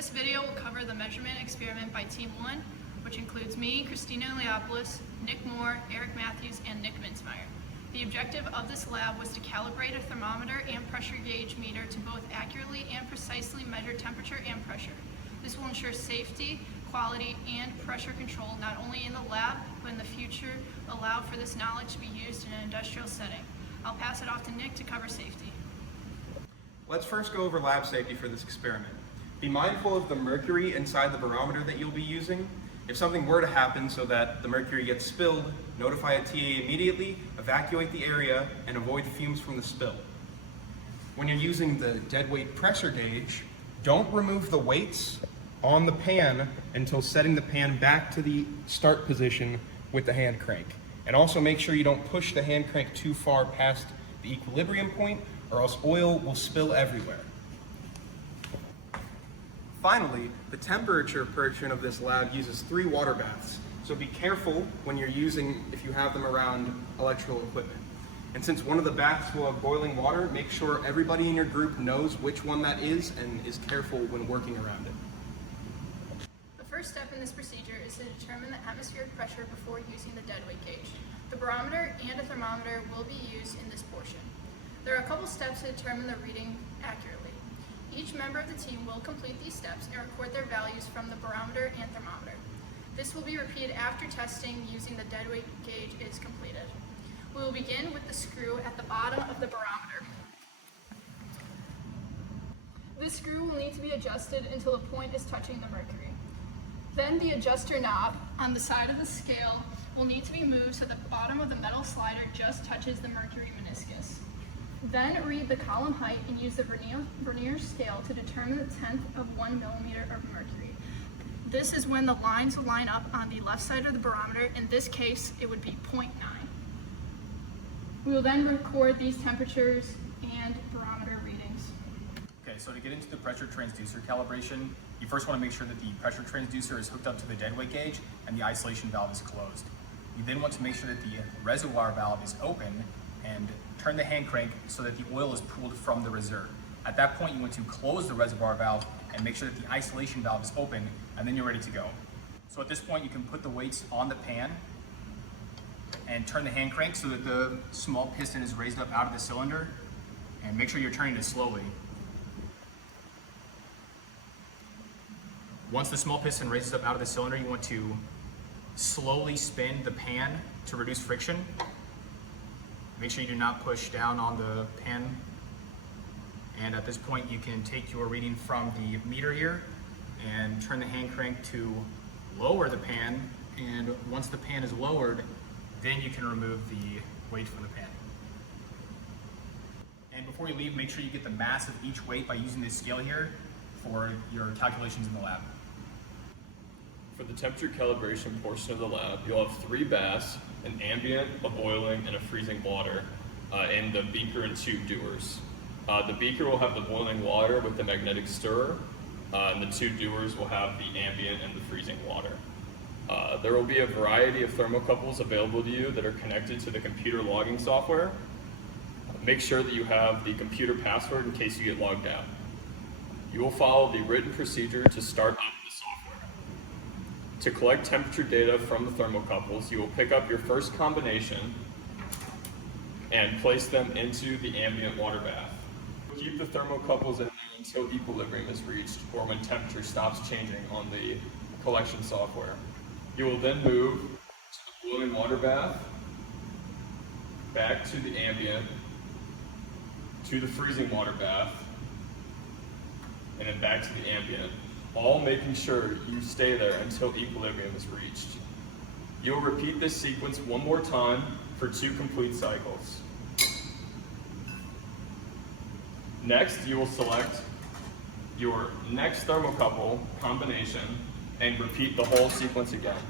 This video will cover the measurement experiment by Team 1, which includes me, Christina Leopoulos, Nick Moore, Eric Matthews, and Nick Mintzmeyer. The objective of this lab was to calibrate a thermometer and pressure gauge meter to both accurately and precisely measure temperature and pressure. This will ensure safety, quality, and pressure control not only in the lab, but in the future allow for this knowledge to be used in an industrial setting. I'll pass it off to Nick to cover safety. Let's first go over lab safety for this experiment. Be mindful of the mercury inside the barometer that you'll be using. If something were to happen so that the mercury gets spilled, notify a TA immediately, evacuate the area, and avoid fumes from the spill. When you're using the deadweight pressure gauge, don't remove the weights on the pan until setting the pan back to the start position with the hand crank. And also make sure you don't push the hand crank too far past the equilibrium point, or else oil will spill everywhere. Finally, the temperature portion of this lab uses 3 water baths, so be careful when you're using, if you have them around electrical equipment. And since one of the baths will have boiling water, make sure everybody in your group knows which one that is and is careful when working around it. The first step in this procedure is to determine the atmospheric pressure before using the deadweight gauge. The barometer and a thermometer will be used in this portion. There are a couple steps to determine the reading accurately. Each member of the team will complete these steps and record their values from the barometer and thermometer. This will be repeated after testing using the deadweight gauge is completed. We will begin with the screw at the bottom of the barometer. This screw will need to be adjusted until the point is touching the mercury. Then the adjuster knob on the side of the scale will need to be moved so the bottom of the metal slider just touches the mercury meniscus. Then read the column height and use the vernier scale to determine the 1/10 of 1 millimeter of mercury. This is when the lines will line up on the left side of the barometer. In this case, it would be 0.9. We will then record these temperatures and barometer readings. Okay, so to get into the pressure transducer calibration, you first want to make sure that the pressure transducer is hooked up to the deadweight gauge and the isolation valve is closed. You then want to make sure that the reservoir valve is open and turn the hand crank so that the oil is pooled from the reserve. At that point, you want to close the reservoir valve and make sure that the isolation valve is open, and then you're ready to go. So at this point, you can put the weights on the pan and turn the hand crank so that the small piston is raised up out of the cylinder, and make sure you're turning it slowly. Once the small piston raises up out of the cylinder, you want to slowly spin the pan to reduce friction. Make sure you do not push down on the pan. And at this point, you can take your reading from the meter here and turn the hand crank to lower the pan. And once the pan is lowered, then you can remove the weight from the pan. And before you leave, make sure you get the mass of each weight by using this scale here for your calculations in the lab. For the temperature calibration portion of the lab, you'll have 3 baths, an ambient, a boiling, and a freezing water in the beaker and tube dewars. The beaker will have the boiling water with the magnetic stirrer, and the 2 dewars will have the ambient and the freezing water. There will be a variety of thermocouples available to you that are connected to the computer logging software. Make sure that you have the computer password in case you get logged out. You will follow the written procedure to start up the software. To collect temperature data from the thermocouples, you will pick up your first combination and place them into the ambient water bath. Keep the thermocouples in there until equilibrium is reached or when temperature stops changing on the collection software. You will then move to the boiling water bath, back to the ambient, to the freezing water bath, and then back to the ambient, all making sure you stay there until equilibrium is reached. You'll repeat this sequence one more time for 2 complete cycles. Next, you will select your next thermocouple combination and repeat the whole sequence again.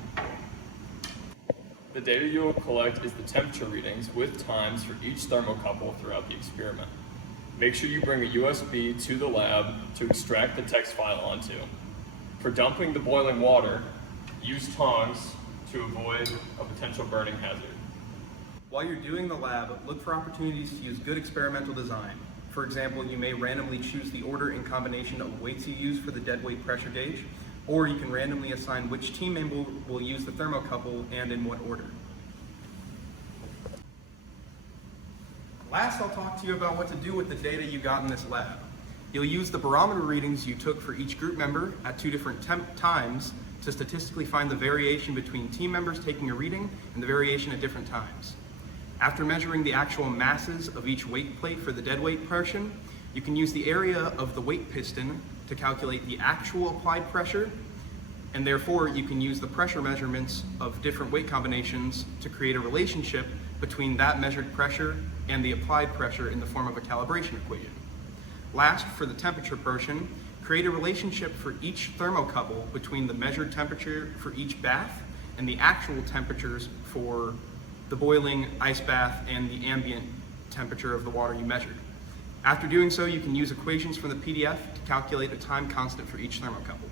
The data you will collect is the temperature readings with times for each thermocouple throughout the experiment. Make sure you bring a USB to the lab to extract the text file onto. For dumping the boiling water, use tongs to avoid a potential burning hazard. While you're doing the lab, look for opportunities to use good experimental design. For example, you may randomly choose the order and combination of weights you use for the dead weight pressure gauge, or you can randomly assign which team member will use the thermocouple and in what order. Last, I'll talk to you about what to do with the data you got in this lab. You'll use the barometer readings you took for each group member at 2 different times to statistically find the variation between team members taking a reading and the variation at different times. After measuring the actual masses of each weight plate for the dead weight portion, you can use the area of the weight piston to calculate the actual applied pressure, and therefore you can use the pressure measurements of different weight combinations to create a relationship between that measured pressure and the applied pressure in the form of a calibration equation. Last, for the temperature portion, create a relationship for each thermocouple between the measured temperature for each bath and the actual temperatures for the boiling, ice bath, and the ambient temperature of the water you measured. After doing so, you can use equations from the PDF to calculate a time constant for each thermocouple.